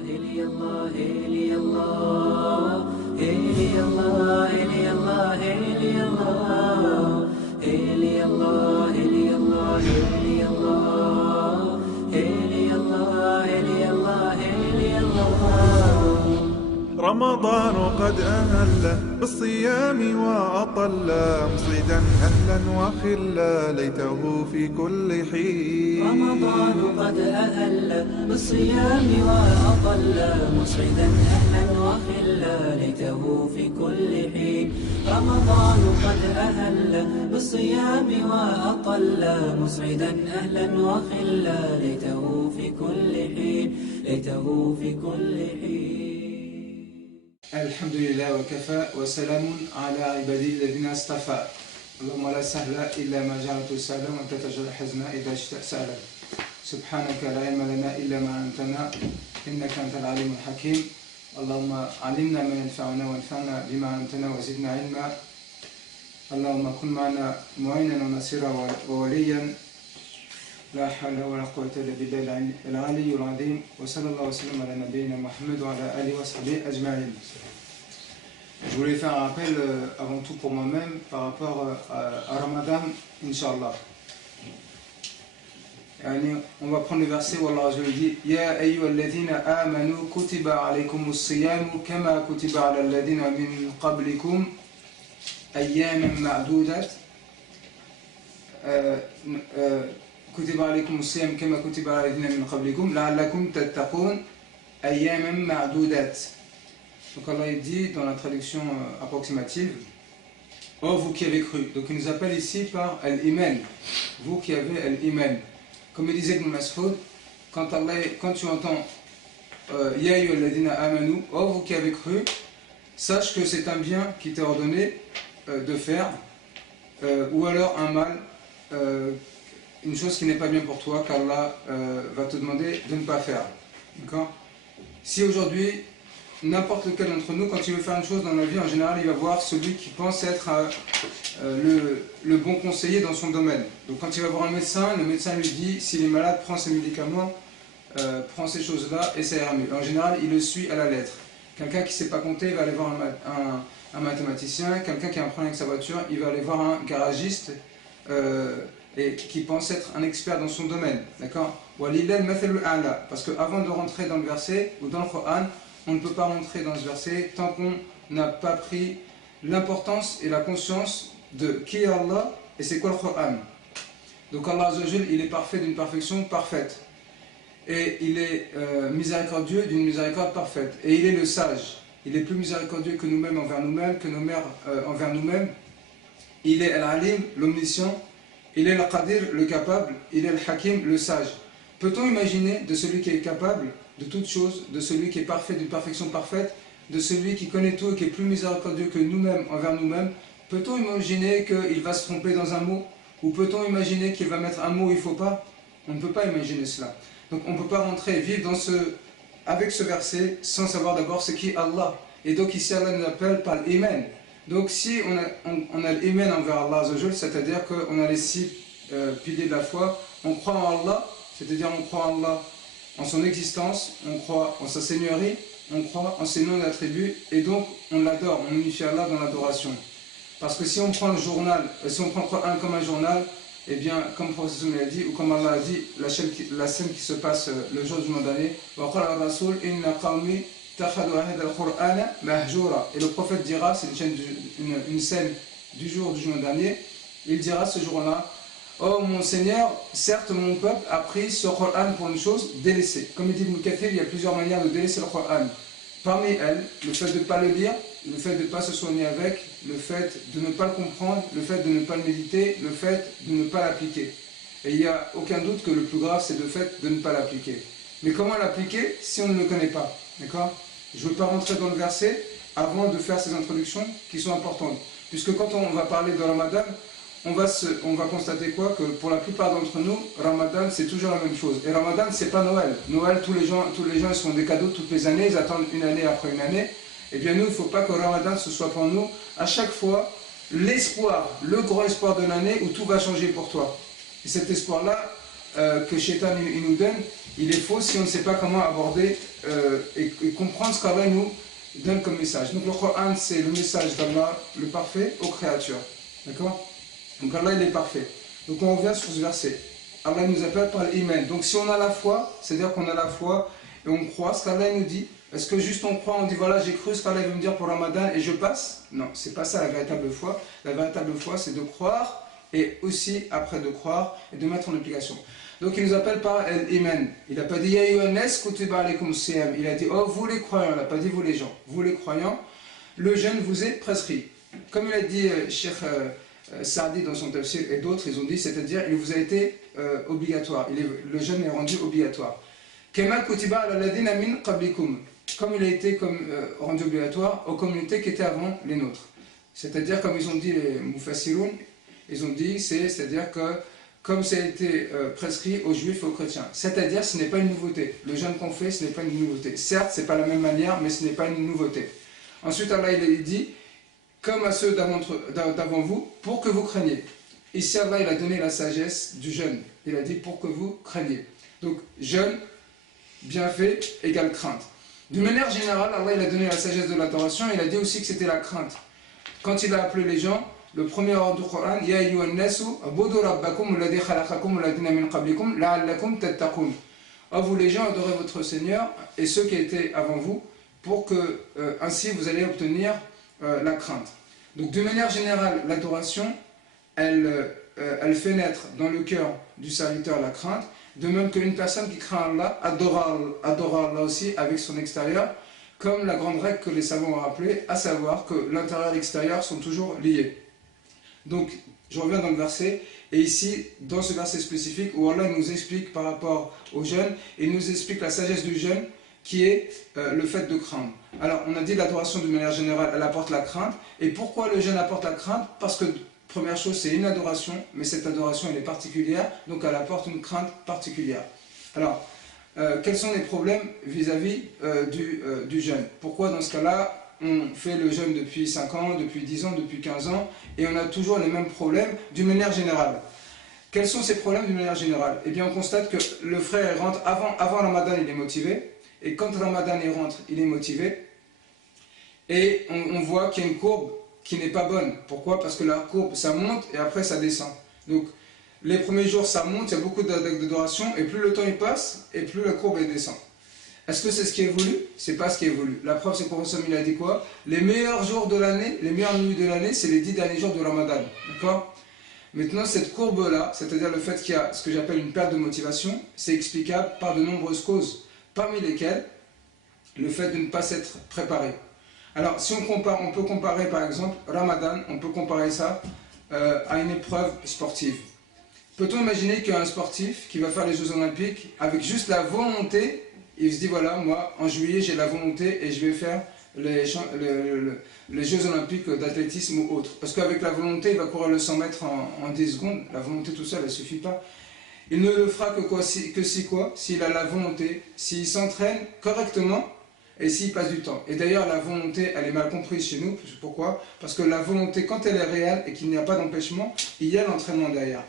إلي الله إلي الله إلي الله إلي الله إلي الله إلي الله إلي الله إلي الله إلي الله إلي الله إلي الله. رمضان قد أهل بالصيام وأطل مصيدا أهلا وخلا ليته في كل حين. رمضان قد أهل بالصيام وأطل مسعدا أهلا وخلا ليته في كل حين. رمضان قد أهل بالصيام وأطل مسعدا أهلا وخلا ليته في كل حين ليته في كل حين. الحمد لله وكفى وسلام على عبادي الذين اصطفى. اللهم لا سهل إلا ما جعلته سهلا وأنت تجعل الحزن إذا شئت سهلا. سبحانك لا علم لنا إلا ما علمتنا إنك أنت العليم الحكيم. اللهم علمنا ما ينفعنا وانفعنا بما علمتنا وزدنا علما. اللهم كن معنا معينا ونصيرا ووليا. لا حول ولا قوة إلا بالله العلي العظيم. وصلى الله وسلم على نبينا محمد وعلى آله وصحبه أجمعين. Je voulais faire un rappel avant tout pour moi-même par rapport à Ramadan, Inch'Allah. On va prendre le verset où Allah dit Ya ayyuhalladhina amanu kutiba alaykumus siyamu kama kutiba ala alladhina min qablikum ayyaman ma'dudat kutiba alaykumus siyam kama kutiba ala alladhina min qablikum la'allakum tattaqun ayyaman ma'dudat. Donc Allah dit dans la traduction approximative, oh vous qui avez cru. Donc il nous appelle ici par Al-Iman, vous qui avez Al-Iman. Comme il disait Ibn Mas'ud, quand tu entends Ya ayyuhalladhina amanu, oh vous qui avez cru, sache que c'est un bien qui t'est ordonné de faire, ou alors un mal, une chose qui n'est pas bien pour toi, qu'Allah va te demander de ne pas faire. D'accord ? Si aujourd'hui, n'importe lequel d'entre nous, quand il veut faire une chose dans la vie, en général, il va voir celui qui pense être le bon conseiller dans son domaine. Donc quand il va voir un médecin, le médecin lui dit, s'il est malade, prends ses médicaments, prends ces choses-là et ça ira mieux. En général, il le suit à la lettre. Quelqu'un qui ne sait pas compter, il va aller voir un mathématicien. Quelqu'un qui a un problème avec sa voiture, il va aller voir un garagiste et qui pense être un expert dans son domaine. D'accord ? Parce qu'avant de rentrer dans le verset ou dans le Coran, on ne peut pas rentrer dans ce verset tant qu'on n'a pas pris l'importance et la conscience de qui est Allah et c'est quoi le Coran. Donc Allah Azzawajal, il est parfait d'une perfection parfaite. Et il est miséricordieux d'une miséricorde parfaite. Et il est le sage. Il est plus miséricordieux que nous-mêmes envers nous-mêmes, que nos mères envers nous-mêmes. Il est Al-Alim, l'omniscient. Il est Al-Qadir, le capable. Il est Al-Hakim, le sage. Peut-on imaginer de celui qui est capable de toutes choses, de celui qui est parfait d'une perfection parfaite, de celui qui connaît tout et qui est plus miséricordieux que nous-mêmes envers nous-mêmes, peut-on imaginer qu'il va se tromper dans un mot? Ou peut-on imaginer qu'il va mettre un mot où il ne faut pas? On ne peut pas imaginer cela. Donc on ne peut pas rentrer et vivre avec ce verset sans savoir d'abord ce qui est Allah. Et donc ici Allah nous appelle par l'iman. Donc si on a l'iman envers Allah, c'est-à-dire qu'on a les 6 piliers de la foi, on croit en Allah, c'est-à-dire on croit en Allah en son existence, on croit en sa seigneurie, on croit en ses noms et attributs, et donc on l'adore, on unifie Allah dans l'adoration. Parce que si on prend le Coran comme un journal, eh bien, comme le professeur l'a dit, ou comme Allah a dit, la scène qui se passe le jour du jour d'année, et le prophète dira, c'est une scène du jour du jour dernier, il dira ce jour-là, oh mon Seigneur, certes mon peuple a pris ce Coran pour une chose délaissée. Comme il dit Ibn Kathir, il y a plusieurs manières de délaisser le Coran. Parmi elles, le fait de ne pas le lire, le fait de ne pas se soigner avec, le fait de ne pas le comprendre, le fait de ne pas le méditer, le fait de ne pas l'appliquer. Et il n'y a aucun doute que le plus grave, c'est le fait de ne pas l'appliquer. Mais comment l'appliquer si on ne le connaît pas? D'accord? Je ne veux pas rentrer dans le verset avant de faire ces introductions qui sont importantes. Puisque quand on va parler de Ramadan, on va constater quoi? Que pour la plupart d'entre nous, Ramadan c'est toujours la même chose. Et Ramadan c'est pas Noël. Noël, tous les gens ils se font des cadeaux toutes les années, ils attendent une année après une année. Et bien nous, il ne faut pas que Ramadan ce soit pour nous à chaque fois l'espoir, le grand espoir de l'année où tout va changer pour toi. Et cet espoir-là que Shaitan il nous donne, il est faux si on ne sait pas comment aborder et comprendre ce qu'Allah nous donne comme message. Donc le Coran, c'est le message d'Allah, le parfait, aux créatures. D'accord? Donc Allah, il est parfait. Donc on revient sur ce verset. Allah nous appelle par l'iman. Donc si on a la foi, c'est-à-dire qu'on a la foi et on croit ce qu'Allah nous dit. Est-ce que juste on croit, on dit voilà, j'ai cru ce qu'Allah veut me dire pour Ramadan et je passe? Non, c'est pas ça la véritable foi. La véritable foi, c'est de croire et aussi après de croire et de mettre en application. Donc il nous appelle par l'iman. Il n'a pas dit ya ayyuhannas kutiba alaykum siyam. Il a dit oh vous les croyants. Il n'a pas dit vous les gens. Vous les croyants, le jeûne vous est prescrit. Comme il a dit Cheikh Saadi dans son tafsir et d'autres, ils ont dit, c'est-à-dire il vous a été obligatoire. Le jeûne est rendu obligatoire. Kama kutiba ala ladina min qablikum. Comme il a été rendu obligatoire aux communautés qui étaient avant les nôtres. C'est-à-dire, comme ils ont dit les Mufassiroun, ils ont dit, c'est-à-dire que comme ça a été prescrit aux juifs et aux chrétiens. C'est-à-dire, ce n'est pas une nouveauté. Le jeûne qu'on fait, ce n'est pas une nouveauté. Certes, ce n'est pas la même manière, mais ce n'est pas une nouveauté. Ensuite, Allah il a dit, comme à ceux d'avant vous, pour que vous craigniez. Ici, Allah il a donné la sagesse du jeûne. Il a dit, pour que vous craigniez. Donc, jeûne, bien fait, égale crainte. D'une manière générale, Allah il a donné la sagesse de l'adoration, il a dit aussi que c'était la crainte. Quand il a appelé les gens, le premier ordre du Coran, Ya ayyuhan nasu, abudu rabbakum alladhi khalaqakum alladhina min qablikum la'allakum tattaqun. Oh vous les gens, adorez votre Seigneur et ceux qui étaient avant vous, pour que ainsi vous allez obtenir la crainte. Donc d'une manière générale, l'adoration, elle fait naître dans le cœur du serviteur la crainte. De même qu'une personne qui craint Allah adore Allah aussi avec son extérieur, comme la grande règle que les savants ont rappelée, à savoir que l'intérieur et l'extérieur sont toujours liés. Donc, je reviens dans le verset, et ici, dans ce verset spécifique, où Allah nous explique par rapport au jeûne, il nous explique la sagesse du jeûne, qui est le fait de craindre. Alors, on a dit l'adoration d'une manière générale, elle apporte la crainte, et pourquoi le jeûne apporte la crainte? Parce que première chose, c'est une adoration, mais cette adoration, elle est particulière, donc elle apporte une crainte particulière. Alors, quels sont les problèmes vis-à-vis du jeûne? Pourquoi dans ce cas-là, on fait le jeûne depuis 5 ans, depuis 10 ans, depuis 15 ans, et on a toujours les mêmes problèmes d'une manière générale? Quels sont ces problèmes d'une manière générale? Eh bien, on constate que le frère il rentre avant Ramadan, il est motivé, et quand Ramadan il rentre, il est motivé, et on voit qu'il y a une courbe qui n'est pas bonne. Pourquoi? Parce que la courbe, ça monte et après ça descend. Donc, les premiers jours, ça monte, il y a beaucoup d'adoration, et plus le temps il passe, et plus la courbe elle descend. Est-ce que c'est ce qui est voulu? C'est pas ce qui est voulu. La preuve, c'est que Rasul il a dit quoi? Les meilleurs jours de l'année, les meilleures nuits de l'année, c'est les 10 derniers jours de Ramadan. D'accord? Maintenant, cette courbe-là, c'est-à-dire le fait qu'il y a ce que j'appelle une perte de motivation, c'est explicable par de nombreuses causes, parmi lesquelles le fait de ne pas s'être préparé. Alors, si on compare, on peut comparer par exemple Ramadan, on peut comparer ça à une épreuve sportive. Peut-on imaginer qu'il y a un sportif qui va faire les Jeux Olympiques avec juste la volonté, il se dit voilà, moi en juillet j'ai la volonté et je vais faire les Jeux Olympiques d'athlétisme ou autre. Parce qu'avec la volonté, il va courir le 100 mètres en 10 secondes, la volonté tout seul, elle ne suffit pas. Il ne le fera s'il a la volonté, s'il s'entraîne correctement, et s'il passe du temps. Et d'ailleurs, la volonté, elle est mal comprise chez nous. Pourquoi? Parce que la volonté, quand elle est réelle et qu'il n'y a pas d'empêchement, il y a l'entraînement derrière.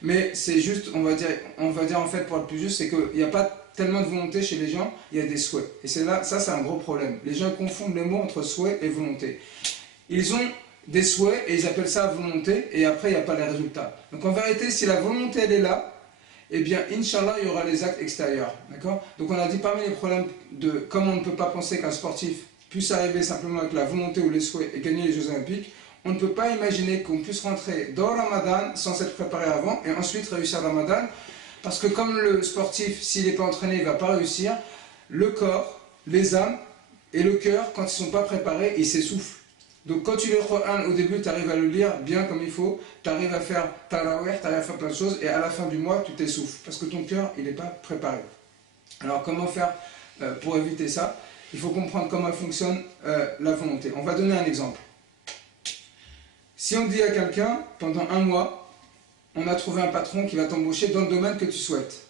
Mais c'est juste, on va dire en fait, pour être plus juste, c'est qu'il n'y a pas tellement de volonté chez les gens, il y a des souhaits. Et c'est là, ça c'est un gros problème. Les gens confondent les mots entre souhait et volonté. Ils ont des souhaits et ils appellent ça volonté, et après il n'y a pas les résultats. Donc en vérité, si la volonté elle est là, eh bien, Inch'Allah, il y aura les actes extérieurs. D'accord? Donc on a dit parmi les problèmes de comment on ne peut pas penser qu'un sportif puisse arriver simplement avec la volonté ou les souhaits et gagner les Jeux Olympiques, on ne peut pas imaginer qu'on puisse rentrer dans Ramadan sans s'être préparé avant et ensuite réussir Ramadan, parce que comme le sportif, s'il n'est pas entraîné, il ne va pas réussir, le corps, les âmes et le cœur, quand ils ne sont pas préparés, ils s'essoufflent. Donc quand tu lis le Coran, au début tu arrives à le lire bien comme il faut, tu arrives à faire tarawih, tu arrives à faire plein de choses, et à la fin du mois tu t'essouffles, parce que ton cœur il n'est pas préparé. Alors comment faire pour éviter ça? Il faut comprendre comment fonctionne la volonté. On va donner un exemple. Si on dit à quelqu'un, pendant un mois, on a trouvé un patron qui va t'embaucher dans le domaine que tu souhaites,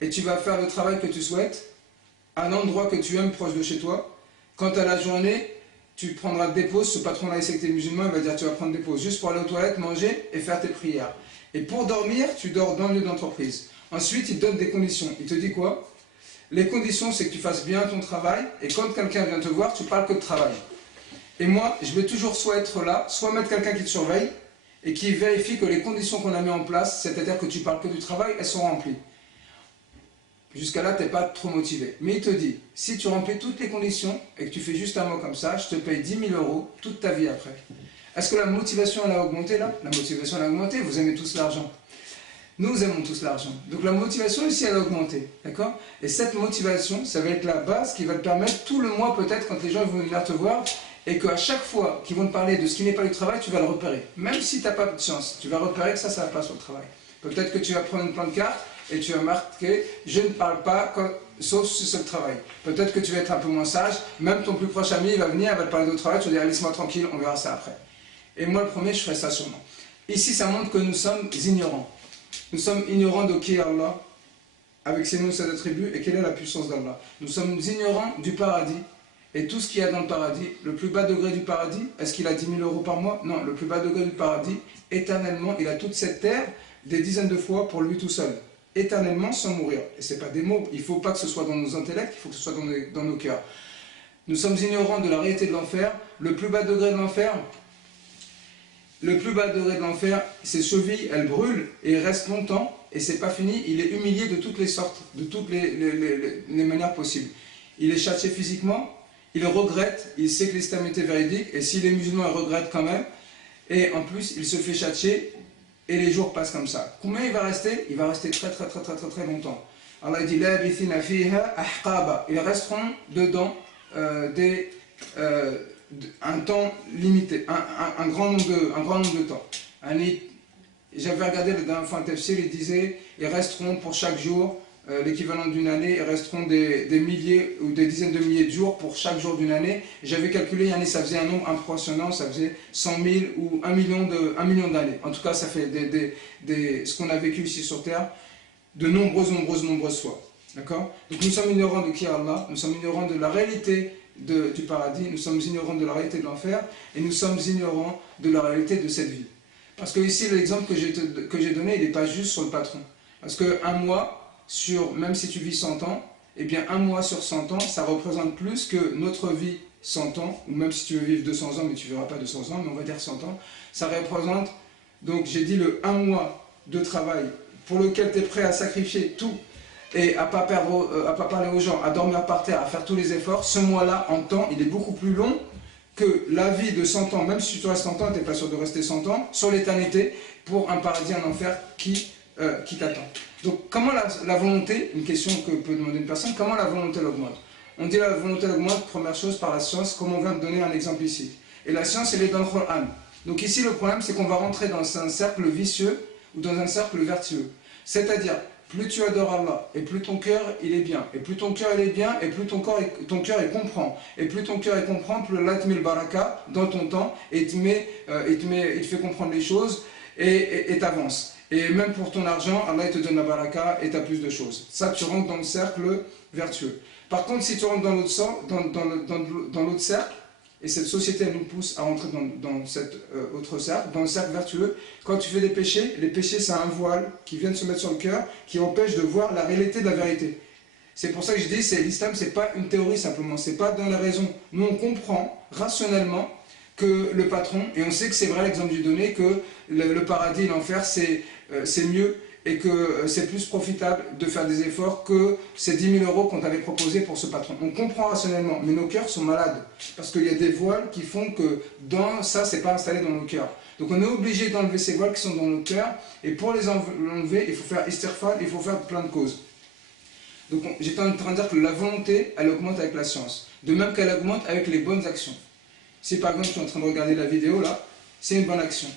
et tu vas faire le travail que tu souhaites, à un endroit que tu aimes proche de chez toi, quant à la journée, tu prendras des pauses, ce patron-là, il sait que tu es musulman, il va dire tu vas prendre des pauses juste pour aller aux toilettes, manger et faire tes prières. Et pour dormir, tu dors dans le lieu d'entreprise. Ensuite, il te donne des conditions. Il te dit quoi? Les conditions, c'est que tu fasses bien ton travail, et quand quelqu'un vient te voir, tu parles que de travail. Et moi, je vais toujours soit être là, soit mettre quelqu'un qui te surveille, et qui vérifie que les conditions qu'on a mis en place, c'est-à-dire que tu parles que du travail, elles sont remplies. Jusqu'à là, tu n'es pas trop motivé. Mais il te dit, si tu remplis toutes les conditions, et que tu fais juste un mot comme ça, je te paye 10 000 € toute ta vie après. Est-ce que la motivation, elle a augmenté là? La motivation, elle a augmenté, vous aimez tous l'argent. Nous aimons tous l'argent. Donc la motivation ici, elle a augmenté. D'accord? Et cette motivation, ça va être la base qui va te permettre tout le mois peut-être, quand les gens vont venir te voir, et qu'à chaque fois qu'ils vont te parler de ce qui n'est pas du travail, tu vas le repérer. Même si tu n'as pas de chance, tu vas repérer que ça ne va pas sur le travail. Peut-être que tu vas prendre une pancarte et tu vas marquer « Je ne parle pas sauf sur le travail ». Peut-être que tu vas être un peu moins sage, même ton plus proche ami il va venir, il va te parler de travail, tu vas dire « Laisse-moi tranquille, on verra ça après ». Et moi le premier, je ferai ça sûrement. Ici, ça montre que nous sommes ignorants. Nous sommes ignorants de qui est Allah, avec ses noms et ses attributs, et quelle est la puissance d'Allah. Nous sommes ignorants du paradis, et tout ce qu'il y a dans le paradis. Le plus bas degré du paradis, est-ce qu'il a 10 000 € par mois? Non, le plus bas degré du paradis, éternellement, il a toute cette terre, des dizaines de fois pour lui tout seul. Éternellement, sans mourir. Et ce n'est pas des mots, il ne faut pas que ce soit dans nos intellects, il faut que ce soit dans nos cœurs. Nous sommes ignorants de la réalité de l'enfer. Le plus bas degré de l'enfer, ses chevilles, elles brûlent et il reste longtemps, et c'est pas fini, il est humilié de toutes les sortes, de toutes les manières possibles. Il est châtié physiquement, il regrette, il sait que l'islam était véridique, et s'il est musulman, il regrette quand même, et en plus, il se fait châtier, et les jours passent comme ça. Combien il va rester? Il va rester très longtemps. Allah dit, ils resteront dedans un temps limité, un grand nombre de temps. J'avais regardé la dernière fois un tafsir, il disait, ils resteront pour chaque jour, l'équivalent d'une année, ils resteront des milliers ou des dizaines de milliers de jours pour chaque jour d'une année. J'avais calculé, ça faisait un nombre impressionnant, ça faisait 100 000 ou 1 million d'années. En tout cas, ça fait ce qu'on a vécu ici sur Terre, de nombreuses fois. D'accord? Donc nous sommes ignorants de qui est Allah, nous sommes ignorants de la réalité du paradis, nous sommes ignorants de la réalité de l'enfer, et nous sommes ignorants de la réalité de cette vie. Parce que ici, l'exemple que j'ai donné, il n'est pas juste sur le patron. Parce qu'un mois, même si tu vis 100 ans, eh bien un mois sur 100 ans, ça représente plus que notre vie 100 ans, ou même si tu veux vivre 200 ans, mais tu ne vivras pas 200 ans, mais on va dire 100 ans, ça représente, donc j'ai dit un mois de travail pour lequel tu es prêt à sacrifier tout, et à pas parler aux gens, à dormir par terre, à faire tous les efforts, ce mois-là, en temps, il est beaucoup plus long que la vie de 100 ans, même si tu restes 100 ans, tu n'es pas sûr de rester 100 ans, sur l'éternité, pour un paradis, un enfer qui t'attend. Donc, comment la volonté, une question que peut demander une personne, comment la volonté l'augmente? On dit la volonté l'augmente, première chose, par la science, comme on vient de donner un exemple ici. Et la science, elle est dans le Coran. Donc ici, le problème, c'est qu'on va rentrer dans un cercle vicieux ou dans un cercle vertueux. C'est-à-dire, plus tu adores Allah, et plus ton cœur il est bien, et plus ton cœur il est bien, et plus ton cœur il comprend, et plus ton cœur il comprend, plus Allah te met le baraka dans ton temps, et il te fait comprendre les choses, et t'avances. Et même pour ton argent, Allah il te donne la baraka, et tu as plus de choses. Ça, tu rentres dans le cercle vertueux. Par contre, si tu rentres dans l'autre cercle, et cette société elle nous pousse à rentrer dans cet autre cercle, dans le cercle vertueux. Quand tu fais des péchés, les péchés c'est un voile qui vient de se mettre sur le cœur, qui empêche de voir la réalité de la vérité. C'est pour ça que je dis, l'islam c'est pas une théorie simplement, c'est pas dans la raison. Nous on comprend rationnellement que le patron, et on sait que c'est vrai l'exemple du donné, que le paradis et l'enfer c'est mieux, et que c'est plus profitable de faire des efforts que ces 10 000 € qu'on t'avait proposé pour ce patron. On comprend rationnellement, mais nos cœurs sont malades, parce qu'il y a des voiles qui font que ça, c'est pas installé dans nos cœurs. Donc on est obligé d'enlever ces voiles qui sont dans nos cœurs, et pour les enlever, il faut faire istighfar, il faut faire plein de causes. Donc j'étais en train de dire que la volonté, elle augmente avec la science, de même qu'elle augmente avec les bonnes actions. Si par exemple tu es en train de regarder la vidéo là, c'est une bonne action.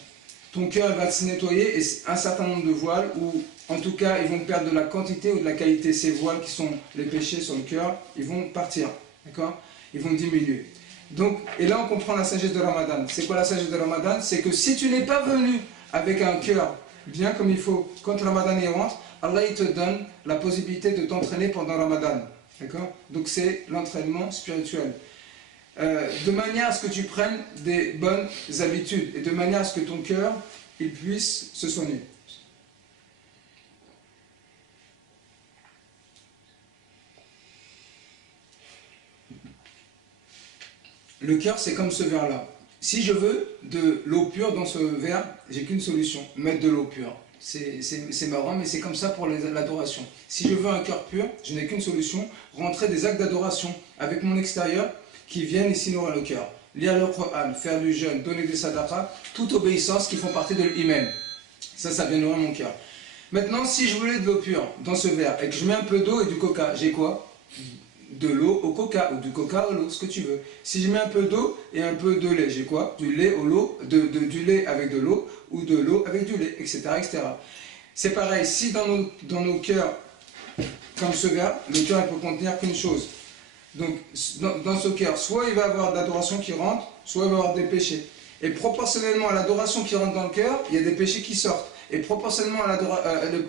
Ton cœur va se nettoyer et un certain nombre de voiles, ou en tout cas ils vont perdre de la quantité ou de la qualité. Ces voiles qui sont les péchés sur le cœur, ils vont partir, d'accord? Ils vont diminuer. Donc, et là on comprend la sagesse de Ramadan. C'est quoi la sagesse de Ramadan? C'est que si tu n'es pas venu avec un cœur bien comme il faut, quand Ramadan y rentre, Allah il te donne la possibilité de t'entraîner pendant Ramadan, d'accord? Donc c'est l'entraînement spirituel. De manière à ce que tu prennes des bonnes habitudes et de manière à ce que ton cœur il puisse se soigner. le cœur c'est comme ce verre-là. Si je veux de l'eau pure dans ce verre, j'ai qu'une solution, mettre de l'eau pure. C'est marrant, mais c'est comme ça pour l'adoration. Si je veux un cœur pur, je n'ai qu'une solution, rentrer des actes d'adoration avec mon extérieur qui viennent ici nourrir le cœur. Lire le Coran, faire du jeûne, donner des sadaqas, toute obéissance qui font partie de l'iman. Ça vient nourrir mon cœur. Maintenant, si je voulais de l'eau pure dans ce verre et que je mets un peu d'eau et du coca, j'ai quoi? De l'eau au coca, ou du coca au l'eau, ce que tu veux. Si je mets un peu d'eau et un peu de lait, j'ai quoi? Du lait au l'eau, du lait avec de l'eau, ou de l'eau avec du lait, etc. etc. C'est pareil, si dans nos cœurs, comme ce verre, le cœur ne peut contenir qu'une chose. Donc, dans ce cœur, soit il va y avoir de l'adoration qui rentre, soit il va y avoir des péchés. Et proportionnellement à l'adoration qui rentre dans le cœur, il y a des péchés qui sortent. Et proportionnellement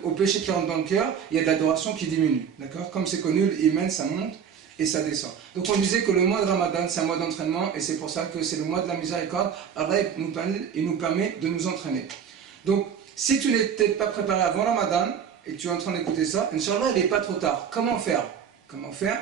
au péché qui rentre dans le cœur, il y a de l'adoration qui diminue. D'accord? Comme c'est connu, l'iman, ça monte et ça descend. Donc on disait que le mois de Ramadan, c'est un mois d'entraînement, et c'est pour ça que c'est le mois de la miséricorde. Allah, il nous permet de nous entraîner. Donc, si tu n'étais pas préparé avant Ramadan, et que tu es en train d'écouter ça, Inch'Allah, il n'est pas trop tard. Comment faire? Comment faire?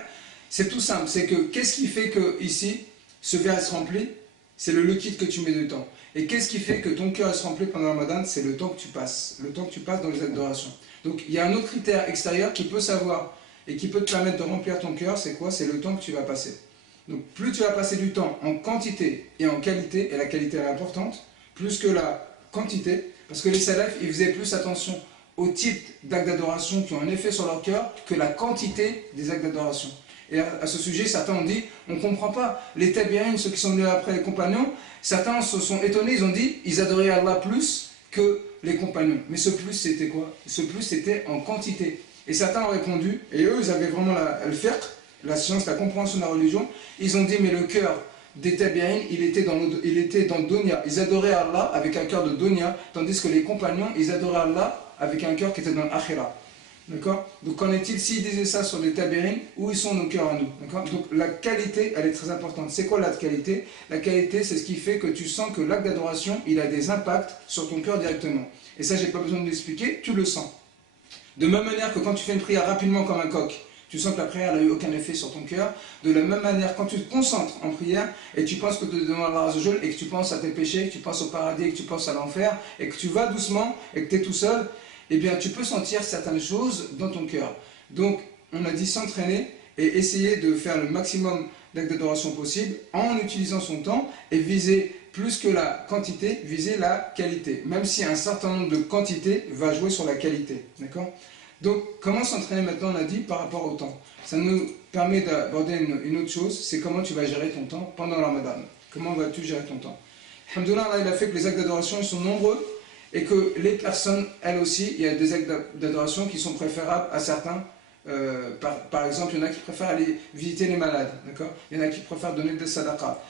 C'est tout simple, c'est que, qu'est-ce qui fait que ici, ce verre se remplit? C'est le liquide que tu mets dedans. Et qu'est-ce qui fait que ton cœur se remplit pendant le Ramadan? C'est le temps que tu passes. Le temps que tu passes dans les adorations. Donc, il y a un autre critère extérieur qui peut savoir et qui peut te permettre de remplir ton cœur, c'est quoi? C'est le temps que tu vas passer. Donc plus tu vas passer du temps en quantité et en qualité, et la qualité est importante, plus que la quantité, parce que les salafs, ils faisaient plus attention au type d'actes d'adoration qui ont un effet sur leur cœur que la quantité des actes d'adoration. Et à ce sujet, certains ont dit, on ne comprend pas, les tabi'in, ceux qui sont venus après les compagnons, certains se sont étonnés, ils ont dit, ils adoraient Allah plus que les compagnons. Mais ce plus, c'était quoi? Ce plus, c'était en quantité. Et certains ont répondu, et eux, ils avaient vraiment al-fiqh, la science, la compréhension de la religion. Ils ont dit, mais le cœur des tabi'in, il était dans le dunya. Ils adoraient Allah avec un cœur de dunya, tandis que les compagnons, ils adoraient Allah avec un cœur qui était dans l'akhira. D'accord? Donc qu'en est-il s'ils disaient ça sur les tabi'in, où ils sont nos cœurs à nous? D'accord? Donc la qualité, elle est très importante. C'est quoi la qualité? La qualité, c'est ce qui fait que tu sens que l'acte d'adoration, il a des impacts sur ton cœur directement. Et ça, j'ai pas besoin de l'expliquer, tu le sens. De même manière que quand tu fais une prière rapidement comme un coq, tu sens que la prière n'a eu aucun effet sur ton cœur. De la même manière, quand tu te concentres en prière et tu penses que tu es devant Allah Azzawajal et que tu penses à tes péchés, que tu penses au paradis, et que tu penses à l'enfer, et que tu vas doucement et que tu es tout seul, eh bien tu peux sentir certaines choses dans ton cœur. Donc on a dit s'entraîner et essayer de faire le maximum d'actes d'adoration possible en utilisant son temps et viser plus que la quantité, viser la qualité. Même si un certain nombre de quantités va jouer sur la qualité. D'accord? Donc, comment s'entraîner maintenant, on a dit, par rapport au temps? Ça nous permet d'aborder une autre chose, c'est comment tu vas gérer ton temps pendant le Ramadan. Comment vas-tu gérer ton temps? Alhamdoulilah, Allah, il a fait que les actes d'adoration ils sont nombreux et que les personnes, elles aussi, il y a des actes d'adoration qui sont préférables à certains. Par exemple, il y en a qui préfèrent aller visiter les malades. Il y en a qui préfèrent donner des sadaqas.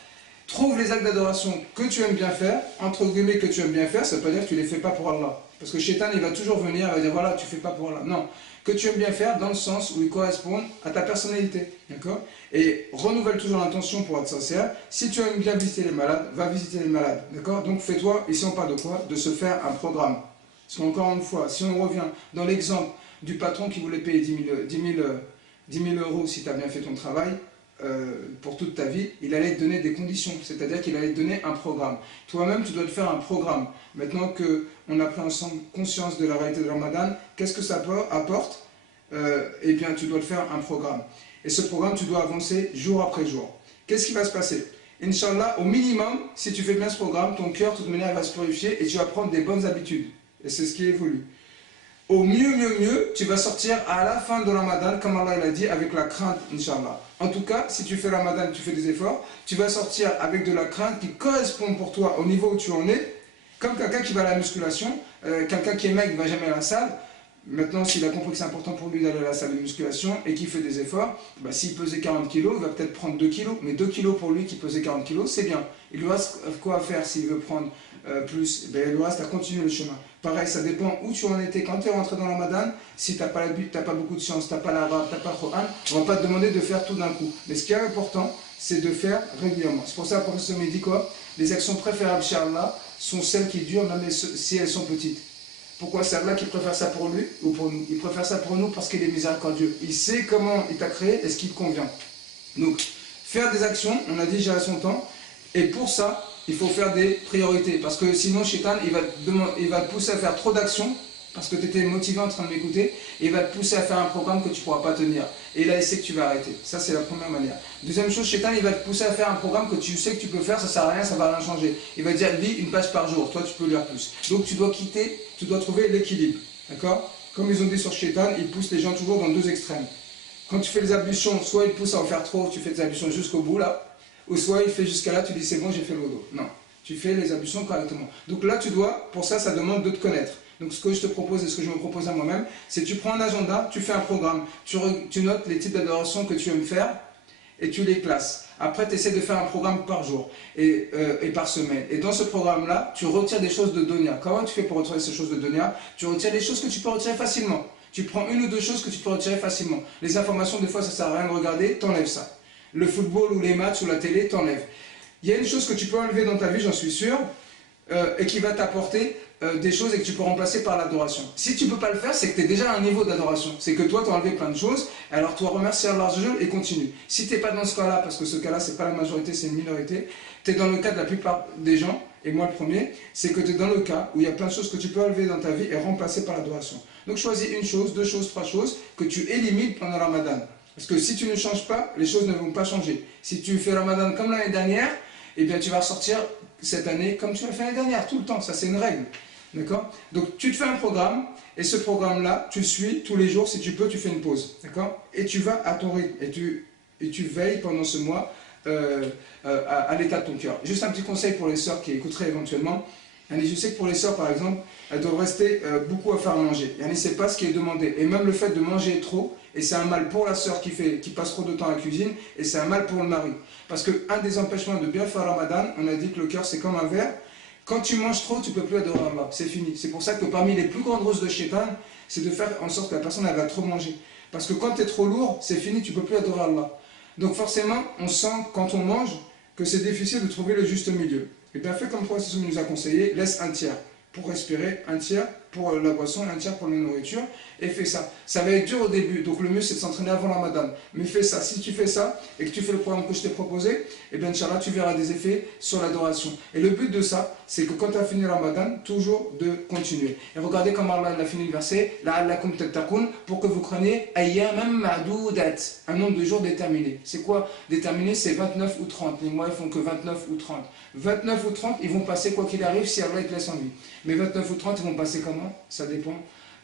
Trouve les actes d'adoration que tu aimes bien faire, entre guillemets que tu aimes bien faire, ça ne veut pas dire que tu ne les fais pas pour Allah. Parce que Shaitan, il va toujours venir, il va dire voilà, tu ne fais pas pour Allah. Non, que tu aimes bien faire dans le sens où ils correspondent à ta personnalité. D'accord? Et renouvelle toujours l'intention pour être sincère. Si tu aimes bien visiter les malades, va visiter les malades. D'accord? Donc fais-toi, ici on parle de quoi? De se faire un programme. Parce qu'encore une fois, si on revient dans l'exemple du patron qui voulait payer 10 000 euros si tu as bien fait ton travail, pour toute ta vie, il allait te donner des conditions, c'est-à-dire qu'il allait te donner un programme. Toi-même, tu dois te faire un programme. Maintenant qu'on a pris ensemble conscience de la réalité de Ramadan, qu'est-ce que ça apporte? Eh bien, tu dois te faire un programme. Et ce programme, tu dois avancer jour après jour. Qu'est-ce qui va se passer? Inch'Allah, au minimum, si tu fais bien ce programme, ton cœur, de toute manière, va se purifier et tu vas prendre des bonnes habitudes. Et c'est ce qui évolue. Au mieux, tu vas sortir à la fin de Ramadan, comme Allah l'a dit, avec la crainte, Inch'Allah. En tout cas, si tu fais Ramadan, tu fais des efforts, tu vas sortir avec de la crainte qui correspond pour toi au niveau où tu en es, comme quelqu'un qui va à la musculation, quelqu'un qui est maigre ne va jamais à la salle. Maintenant, s'il a compris que c'est important pour lui d'aller à la salle de musculation et qu'il fait des efforts, bah, s'il pesait 40 kg, il va peut-être prendre 2 kg, mais 2 kg pour lui qui pesait 40 kg, c'est bien. Il lui reste quoi faire s'il veut prendre plus? Ben, il lui reste à continuer le chemin. Pareil, ça dépend où tu en étais quand tu es rentré dans le Ramadan. Si tu n'as pas tu n'as pas beaucoup de science, tu n'as pas l'arabe, tu n'as pas le Coran, on ne va pas te demander de faire tout d'un coup. Mais ce qui est important, c'est de faire régulièrement. C'est pour ça que le professeur me dit quoi? Les actions préférables chez Allah sont celles qui durent, même si elles sont petites. Pourquoi? C'est Allah qui préfère ça pour lui ou pour nous? Il préfère ça pour nous parce qu'il est miséricordieux. Il sait comment il t'a créé et ce qui te convient. Donc, Faire des actions, on a dit gérer son temps, et pour ça, il faut faire des priorités, parce que sinon, Shaitan, il va te pousser à faire trop d'actions, parce que tu étais motivé en train de m'écouter, et il va te pousser à faire un programme que tu ne pourras pas tenir. Et là, il sait que tu vas arrêter. Ça, c'est la première manière. Deuxième chose, Shaitan, il va te pousser à faire un programme que tu sais que tu peux faire, ça ne sert à rien, ça ne va rien changer. Il va te dire, lis une page par jour, toi, tu peux lire plus. Donc, tu dois trouver l'équilibre. D'accord? Comme ils ont dit sur Shaitan, il pousse les gens toujours dans deux extrêmes. Quand tu fais les ablutions, soit il pousse à en faire trop, tu fais des ablutions jusqu'au bout, là, ou soit il fait jusqu'à là, tu dis, c'est bon, j'ai fait le wudu. Non, tu fais les ablutions correctement. Donc là, pour ça, ça demande de te connaître. Donc ce que je te propose et ce que je me propose à moi-même, c'est que tu prends un agenda, tu fais un programme, tu notes les types d'adoration que tu aimes faire et tu les classes. Après, tu essaies de faire un programme par jour et par semaine. Et dans ce programme-là, tu retires des choses de Donia. Comment tu fais pour retirer ces choses de Donia? Tu retires des choses que tu peux retirer facilement. Tu prends une ou deux choses que tu peux retirer facilement. Les informations, des fois, ça ne sert à rien de regarder, t'enlèves ça. Le football ou les matchs ou la télé, t'enlèves. Il y a une chose que tu peux enlever dans ta vie, j'en suis sûr, et qui va t'apporter des choses et que tu peux remplacer par l'adoration. Si tu ne peux pas le faire, c'est que tu es déjà à un niveau d'adoration. C'est que toi, tu as enlevé plein de choses, alors toi, remercie Allah et continue. Si tu n'es pas dans ce cas-là, parce que ce cas-là, ce n'est pas la majorité, c'est une minorité, tu es dans le cas de la plupart des gens, et moi le premier, c'est que tu es dans le cas où il y a plein de choses que tu peux enlever dans ta vie et remplacer par l'adoration. Donc choisis une chose, deux choses, trois choses que tu élimines pendant le Ramadan. Parce que si tu ne changes pas, les choses ne vont pas changer. Si tu fais Ramadan comme l'année dernière, eh bien tu vas ressortir cette année comme tu l'as fait l'année dernière, tout le temps. Ça, c'est une règle. D'accord? Donc tu te fais un programme, et ce programme-là, tu le suis tous les jours. Si tu peux, tu fais une pause. D'accord? Et tu vas à ton rythme. Et tu veilles pendant ce mois à l'état de ton cœur. Juste un petit conseil pour les sœurs qui écouteraient éventuellement. Je sais que pour les sœurs, par exemple, elles doivent rester beaucoup à faire manger. Ce n'est pas ce qui est demandé. Et même le fait de manger trop, et c'est un mal pour la sœur qui passe trop de temps à la cuisine, et c'est un mal pour le mari. Parce qu'un des empêchements de bien faire Ramadan, on a dit que le cœur c'est comme un verre. Quand tu manges trop, tu ne peux plus adorer Allah. C'est fini. C'est pour ça que parmi les plus grandes roses de Shaitan, c'est de faire en sorte que la personne elle va trop manger. Parce que quand tu es trop lourd, c'est fini, tu ne peux plus adorer Allah. Donc forcément, on sent quand on mange que c'est difficile de trouver le juste milieu. Et bien fais comme Prophète nous a conseillé, laisse un tiers pour respirer, un tiers pour la boisson, un tiers pour la nourriture, et fais ça. Ça va être dur au début, donc le mieux c'est de s'entraîner avant la Ramadan. Mais fais ça, si tu fais ça, et que tu fais le programme que je t'ai proposé, et bien Inch'Allah, tu verras des effets sur l'adoration. Et le but de ça, c'est que quand tu as fini le Ramadan, toujours de continuer. Et regardez comment Allah a fini le verset, la'allakum tattaqun, pour que vous craignez ayyaman ma'doudat, un nombre de jours déterminé. C'est quoi déterminé? C'est 29 ou 30. Les mois ils font que 29 ou 30. 29 ou 30, ils vont passer quoi qu'il arrive si Allah te laisse en vie. Mais 29 ou 30, ils vont passer comment? Ça dépend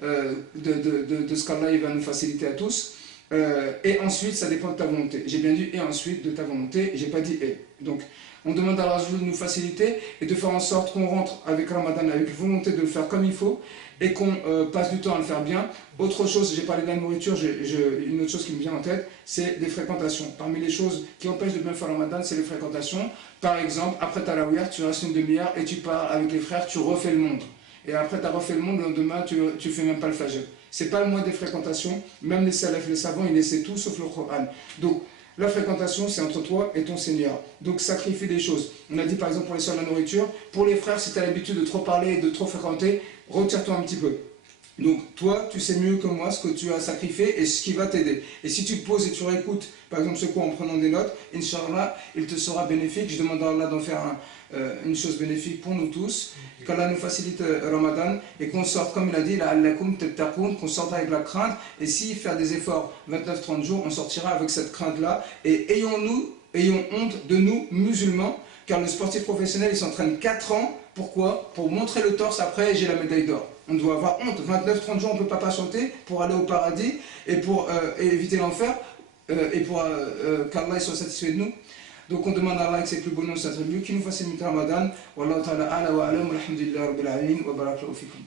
de ce qu'Allah va nous faciliter à tous. Et ensuite, ça dépend de ta volonté. J'ai bien dit et ensuite de ta volonté, j'ai pas dit et. Donc, on demande à Allah de nous faciliter et de faire en sorte qu'on rentre avec Ramadan avec volonté de le faire comme il faut et qu'on passe du temps à le faire bien. Autre chose, j'ai parlé de la nourriture, une autre chose qui me vient en tête, c'est les fréquentations. Parmi les choses qui empêchent de bien faire Ramadan, c'est les fréquentations. Par exemple, après Tarawih, tu restes une demi-heure et tu pars avec les frères, tu refais le monde. Et après, tu as refait le monde, le lendemain, tu ne fais même pas le fajr. Ce n'est pas le mois des fréquentations. Même les salafs, les savants, ils laissaient tout sauf le Coran. Donc, la fréquentation, c'est entre toi et ton Seigneur. Donc, sacrifie des choses. On a dit, par exemple, pour les soeurs de la nourriture, pour les frères, si tu as l'habitude de trop parler et de trop fréquenter, retire-toi un petit peu. Donc, toi, tu sais mieux que moi ce que tu as sacrifié et ce qui va t'aider. Et si tu te poses et tu réécoutes, par exemple, ce cours en prenant des notes, Inch'Allah, il te sera bénéfique. Je demande à Allah d'en faire une chose bénéfique pour nous tous. Qu'Allah nous facilite Ramadan et qu'on sorte, comme il a dit, qu'on sorte avec la crainte. Et si faire des efforts 29-30 jours, on sortira avec cette crainte-là. Et ayons honte de nous, musulmans, car le sportif professionnel, il s'entraîne 4 ans. Pourquoi? Pour montrer le torse après, j'ai la médaille d'or. On doit avoir honte. 29-30 jours, on ne peut pas patienter pour aller au paradis et pour éviter l'enfer et pour qu'Allah soit satisfait de nous. Donc on demande à Allah avec ses plus beaux noms, ses attributs, qu'il nous facilite Ramadan. Wallahu ta'ala ala wa alam, alhamdulillah rabbil alamin, wa barakallahu fikum.